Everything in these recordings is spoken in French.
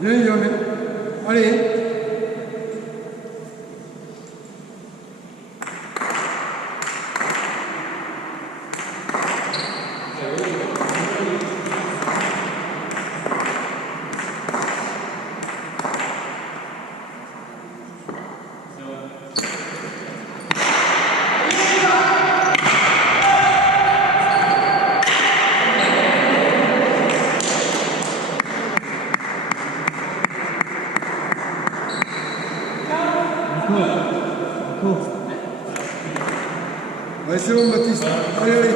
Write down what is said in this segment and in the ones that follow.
Viens, Yone. Allez. Vai, c'est bon, Baptiste. Allez, allez.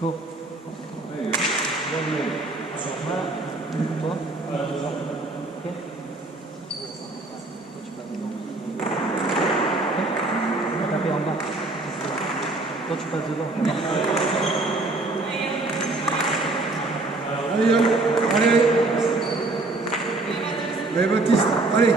Go. Toi. Ok. Taper en bas. Toi tu passes devant. Allez, Yone. Allez. Allez, Baptiste. Allez.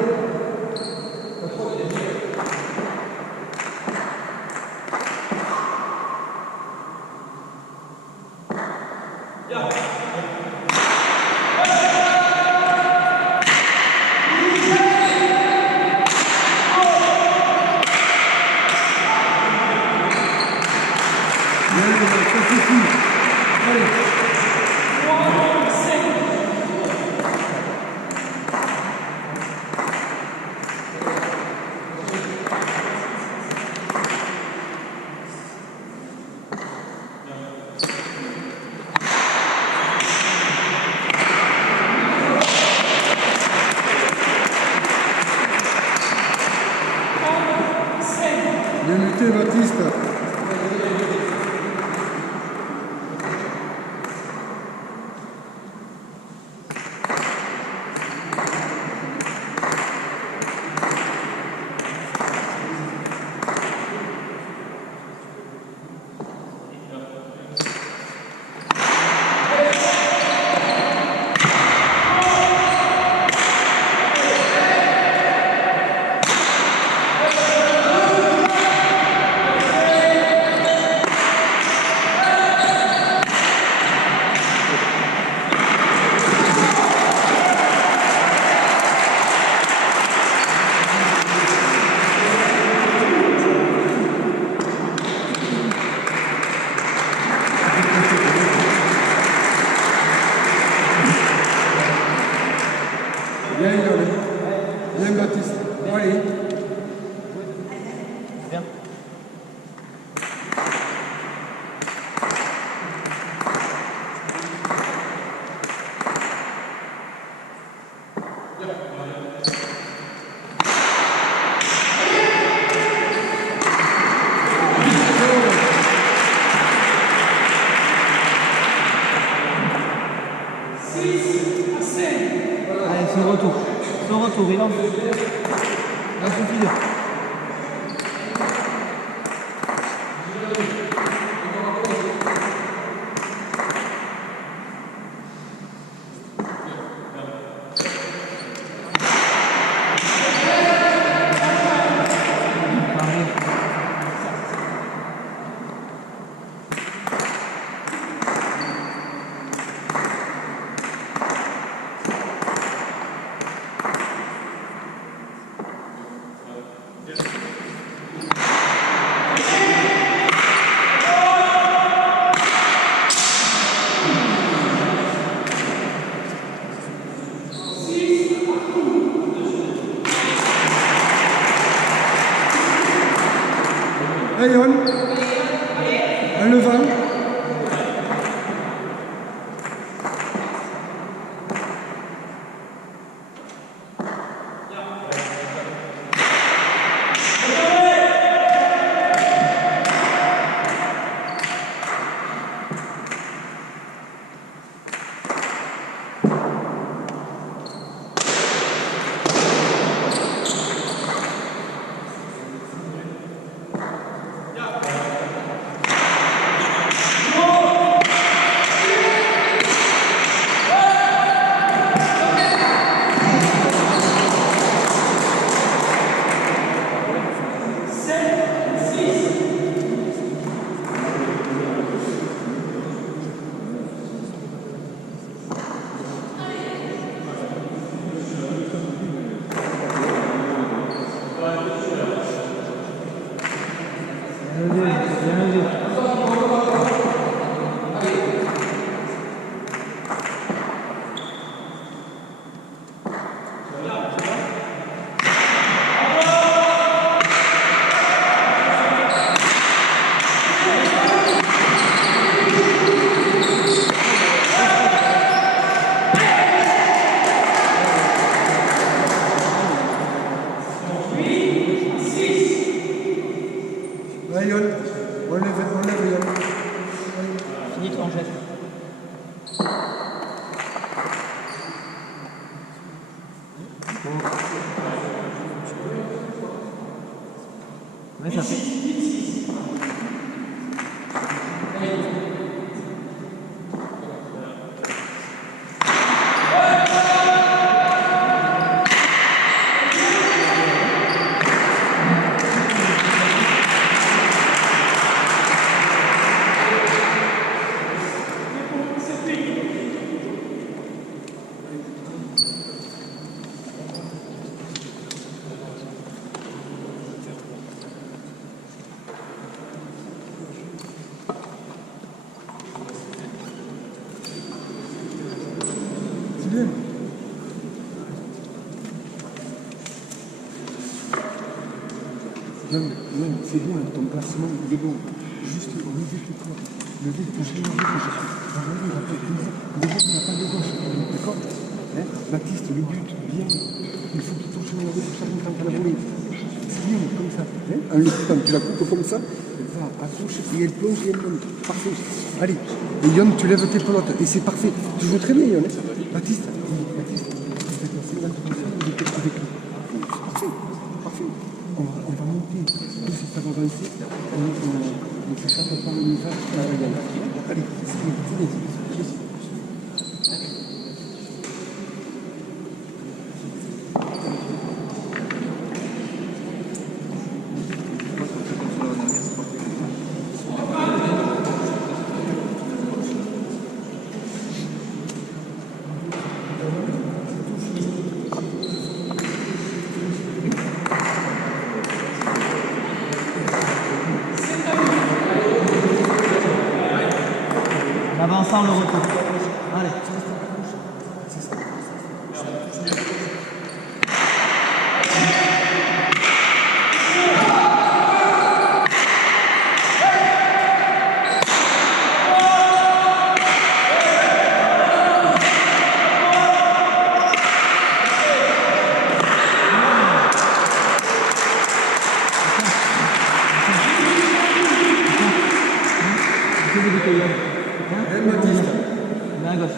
Bien muté, Baptiste. Oui. Bien. Allez, son retour. Son retour, il en suffit deux. Allez, on. Un levant. Allez, on lève, Yon. Fini ton geste. Oui, ça fait. C'est bien. Non, c'est bon, ton placement, il est bon. Juste lever tes corps. Lever, je l'ai enlevé, je suis. Enlevé, il n'a pas de gauche. D'accord hein? Baptiste, le but, bien. Il faut qu'il touche la gauche, ça quand à la volée. C'est bien, comme ça. Hein? En le coupant, tu la coupes comme ça, elle va à gauche et elle plonge et elle monte. Parfait. Allez. Et Yon, tu lèves tes pelotes. Et c'est parfait. Tu joues très bien, Yon. Baptiste, c'est là, il est avec lui. Parfait. Parfait. On va monter. Plus ça va avancer. On ne s'échappe pas au niveau. Allez, c'est bien. On avance ensemble le retour. Allez. vu que Yann. Yann Baptiste. Main à gauche.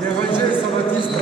Bien rangé, Jean-Baptiste.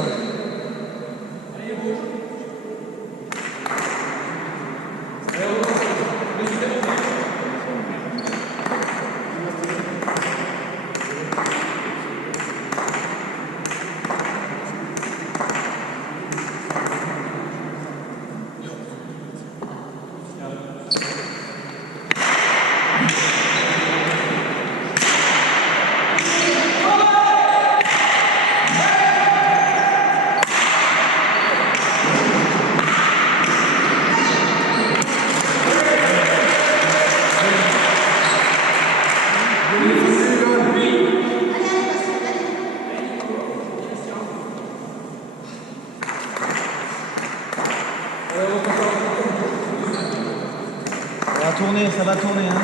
Ça va tourner, hein.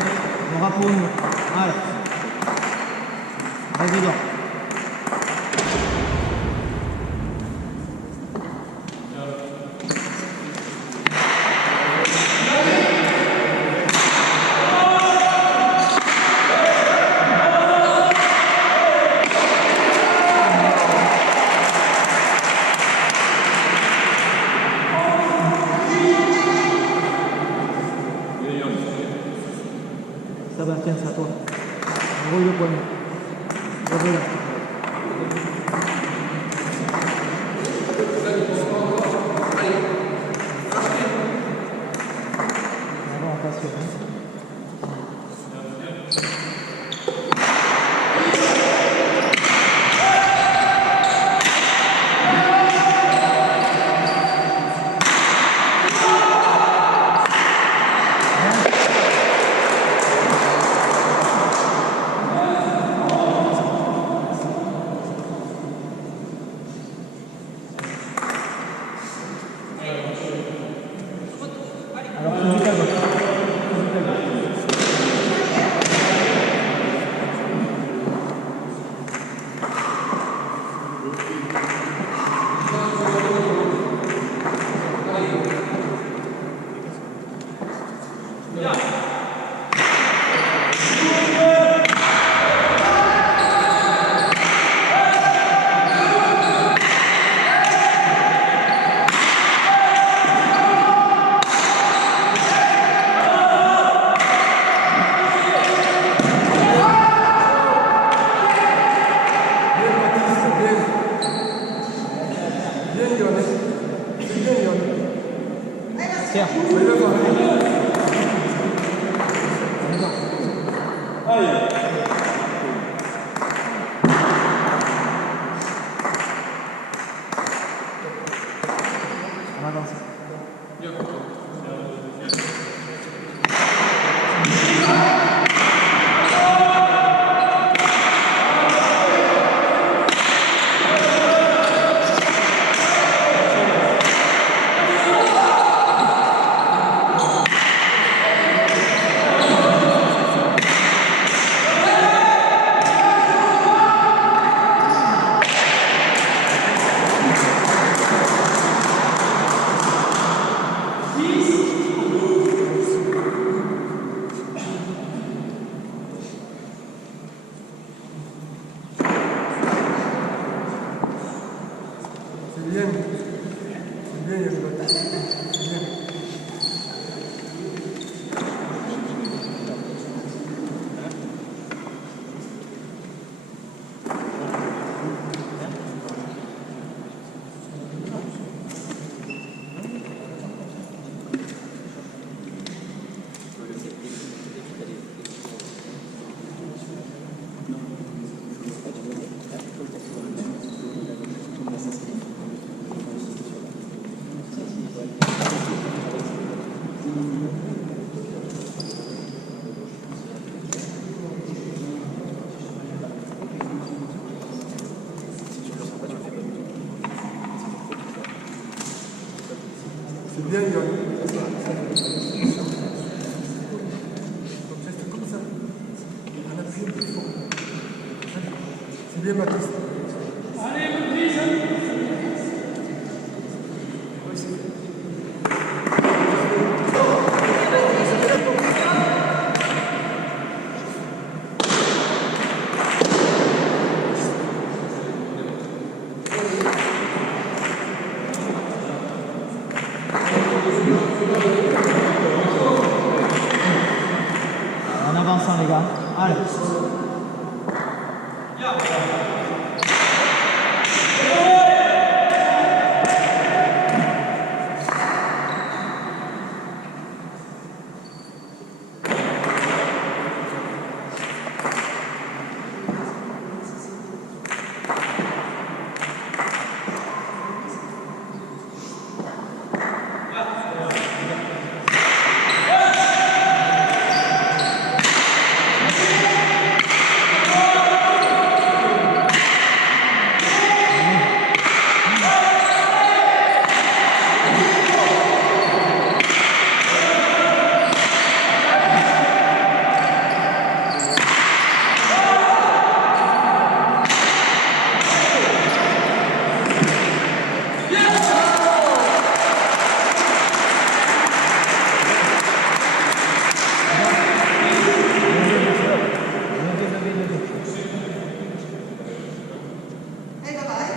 On aura pour nous. Voilà. Vas-y, donc. Ça va, tiens, c'est à toi. Roule le poignet. Reviens là. Avant, on passe sur. Alors, physique à gauche. Physique à gauche. Tiens. On avance. C'est bien, Yann. C'est bien, Baptiste. En avançant les gars. Allez.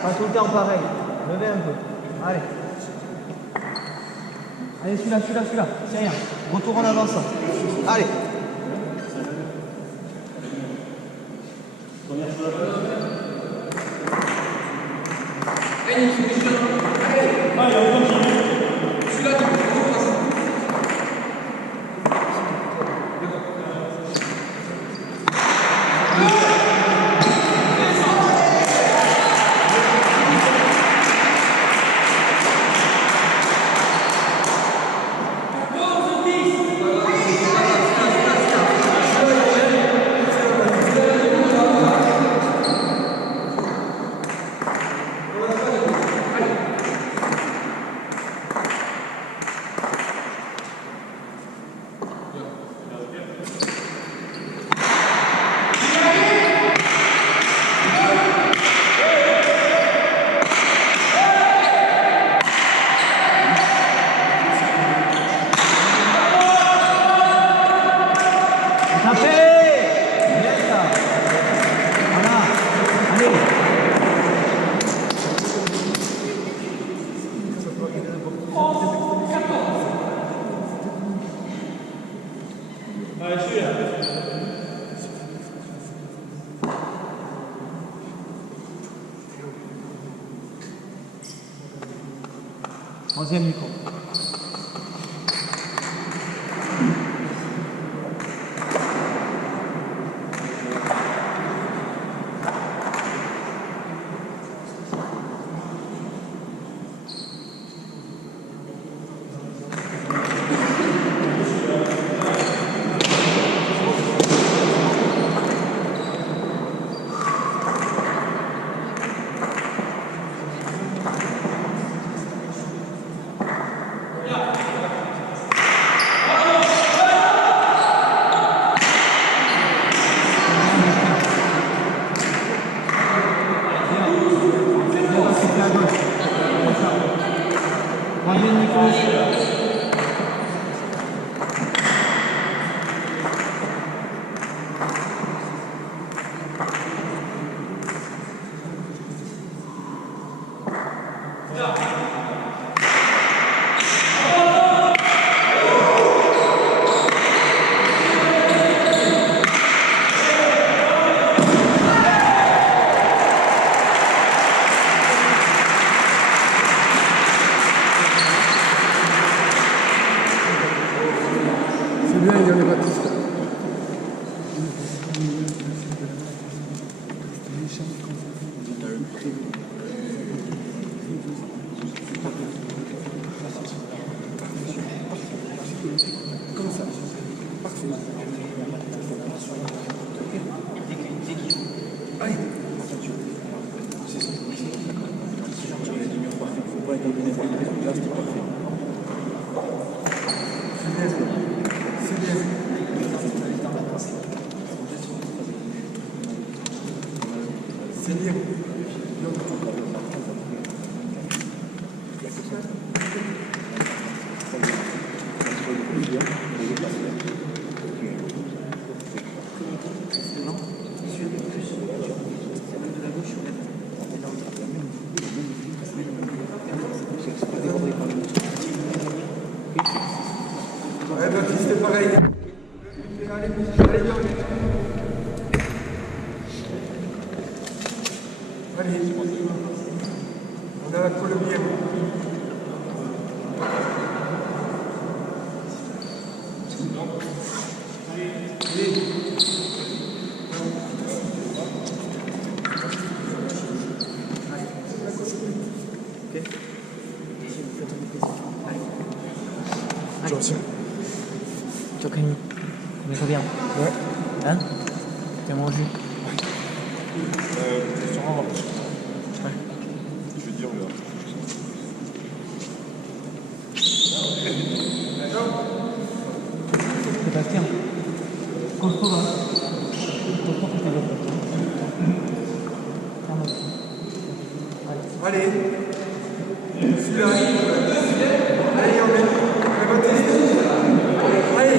Pas tout le temps pareil. Levez un peu. Allez. Allez, celui-là. C'est rien. Retour en avançant. Allez. Troisième micro. Troisième micro. C'est bien, Yann et Baptiste. Thank you. Ouais, Baptiste, c'est pareil. Allez, bien. Allez. On a la colombienne. Ciao Camille, comment ça bien? Ouais. Hein? T'as mangé? Sûrement. Ouais. Je vais dire, là. Sébastien, cours-toi là. Cours-toi que t'es là. Allez. Celui-là. Allez, on est. Baptiste. Allez.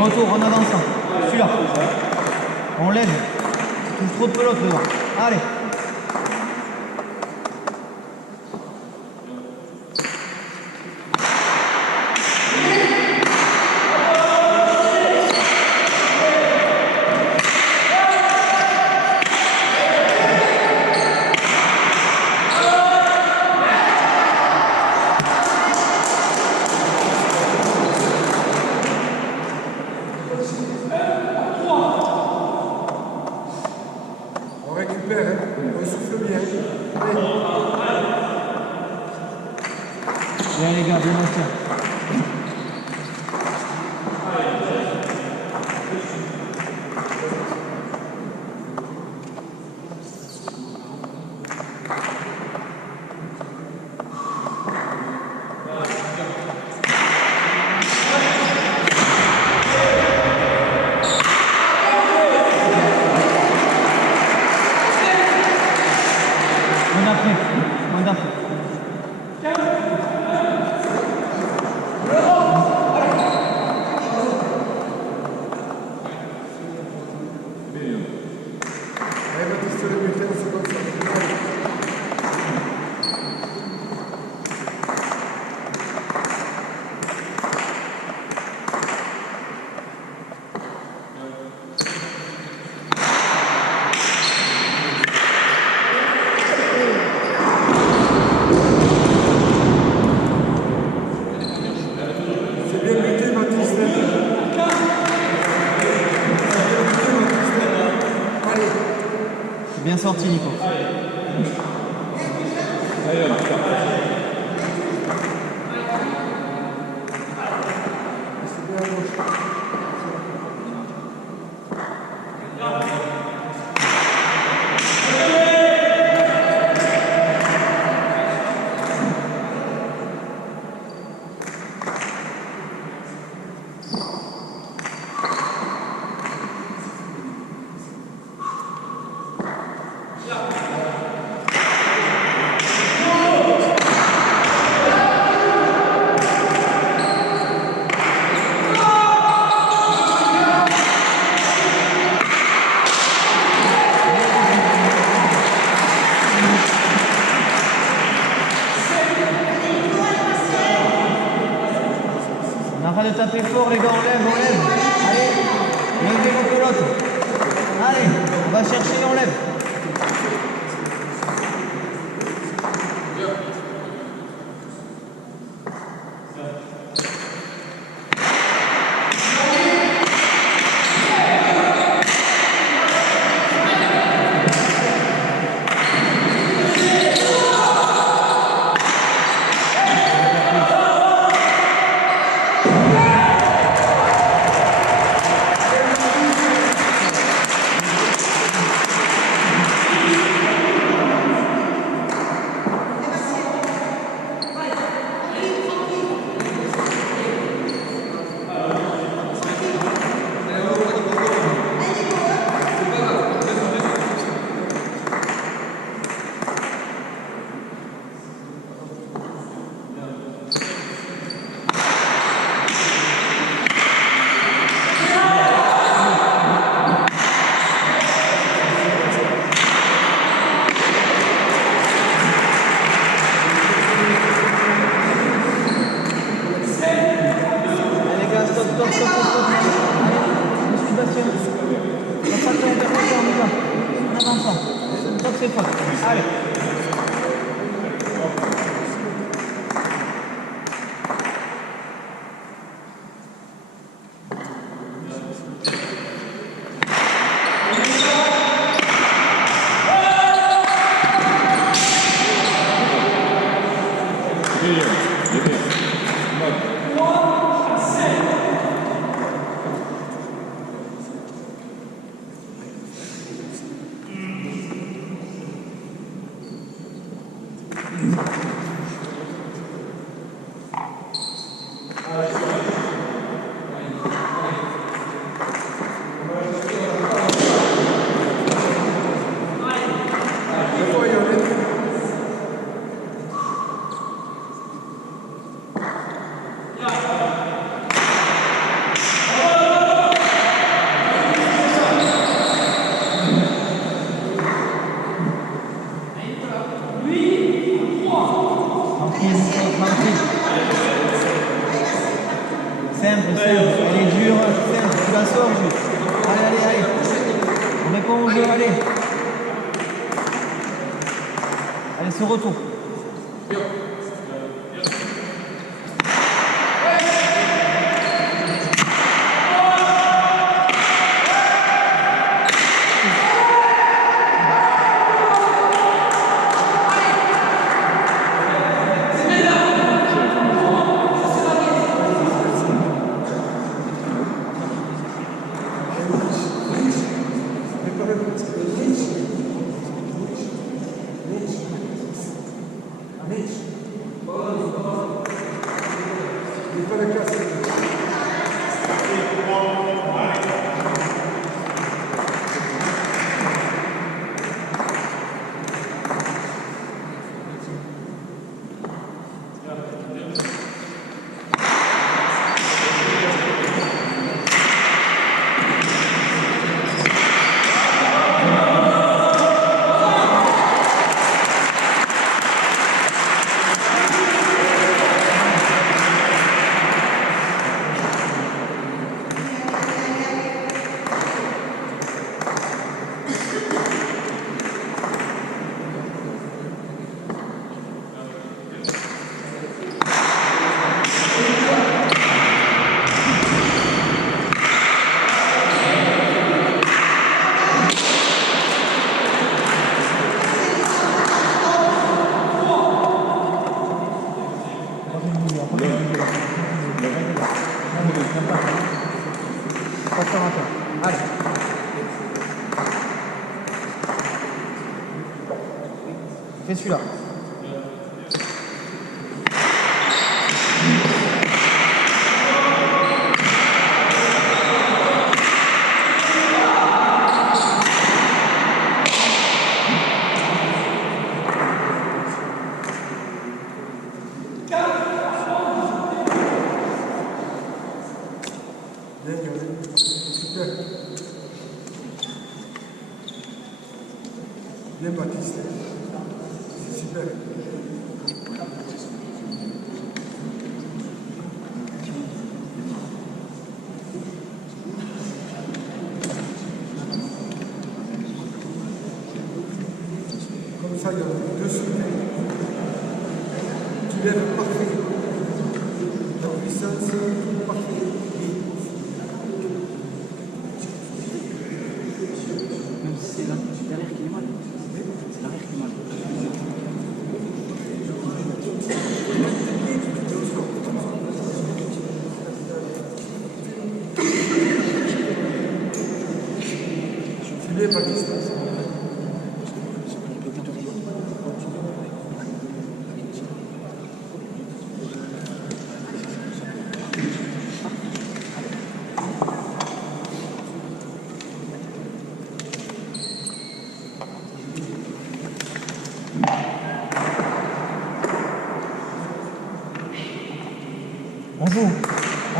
Retour en avançant. Celui-là. On l'aide. Touche trop de pelote devant. Allez. On récupère, hein. On souffle bien. Allez. Bien les gars, bien maintien. On d'après. Allez, Baptiste, le bulletin, c'est comme ça. C'est bien buté, Baptiste. Allez. C'est bien sorti, Nico. Allez, train de taper fort, les gars, on lève, on lève. Allez, levez vos pelotes. Allez, on va chercher et on lève. Allez. Simple, elle est dure, simple, tu la sors juste. Allez. On répond au jeu, allez. Allez, ce retour. Allez. Fais celui-là. Bien Baptiste. C'est super. c'est parfait. Même si c'est l'arrière qui est mal. C'est l'arrière qui est mal. Il est pas distance.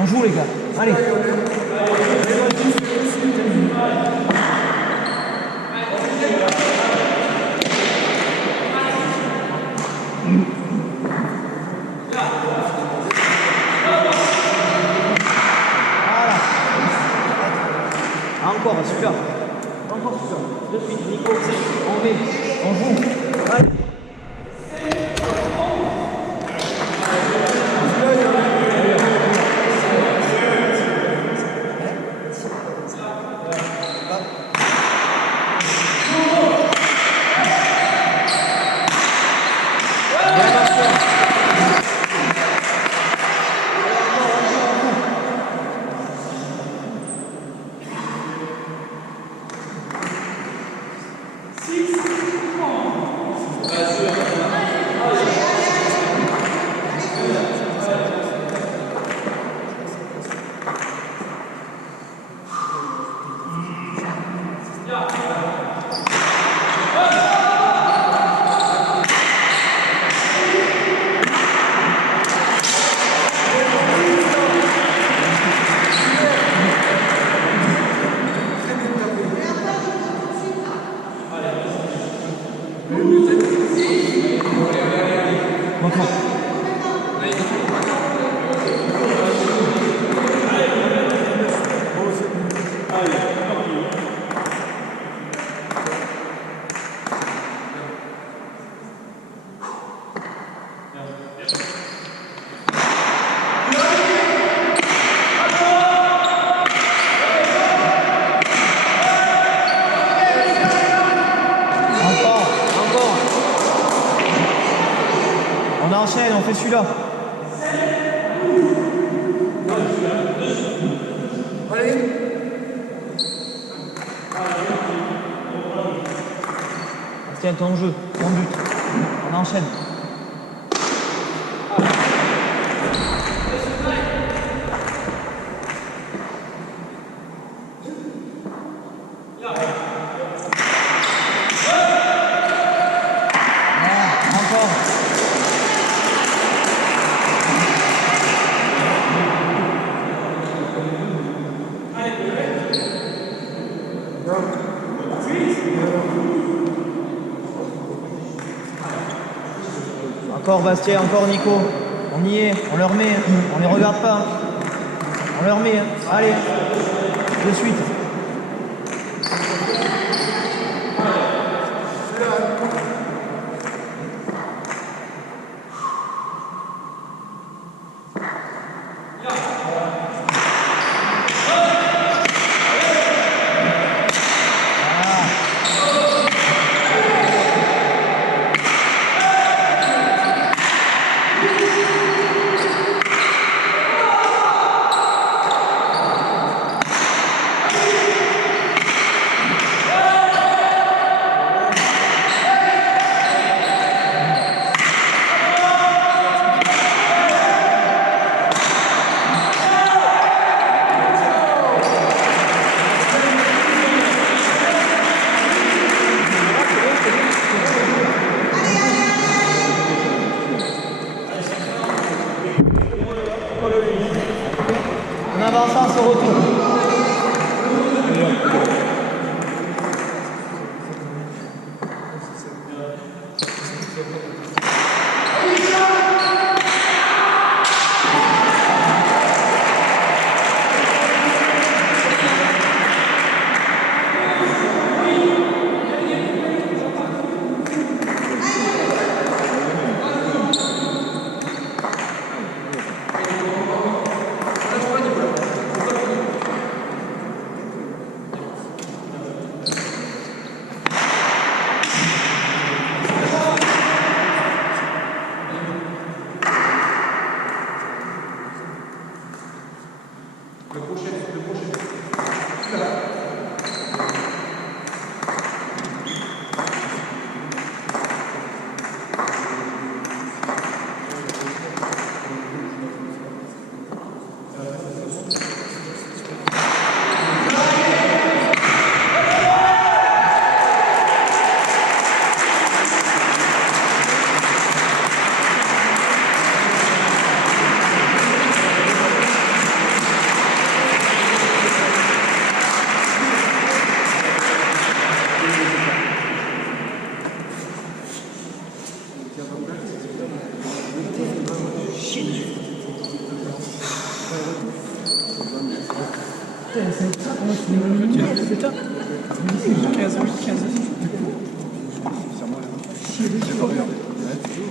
On joue les gars, allez. Voilà. Encore, super. Encore super. De suite, Nico, on met, on joue. Allez. On enchaîne, on fait celui-là. Allez. Tiens, ton jeu, ton but. On enchaîne. Encore Bastien, encore Nico. On y est, on leur met, on les regarde pas. On leur met, allez, de suite. On avance en ce retour.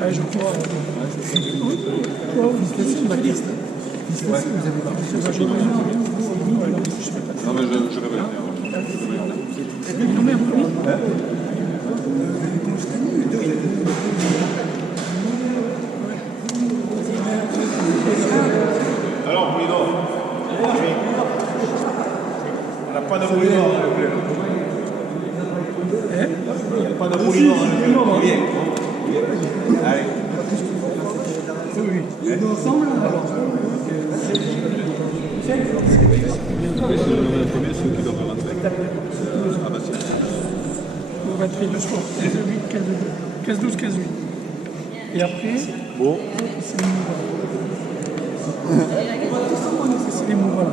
Je crois. Non mais je révèle. Alors, Polydor. On n'a pas de Polydor dans le club. Il n'y a pas de Polydor dans le club. Bien. Allez. Ensemble alors. Le premier, ceux qui doivent rentrer. Ah bah c'est. On va être deux scores. 15-8, 15-2. 15-12, 15-8. Et après, Bon. c'est les mouvements. C'est les mouvements.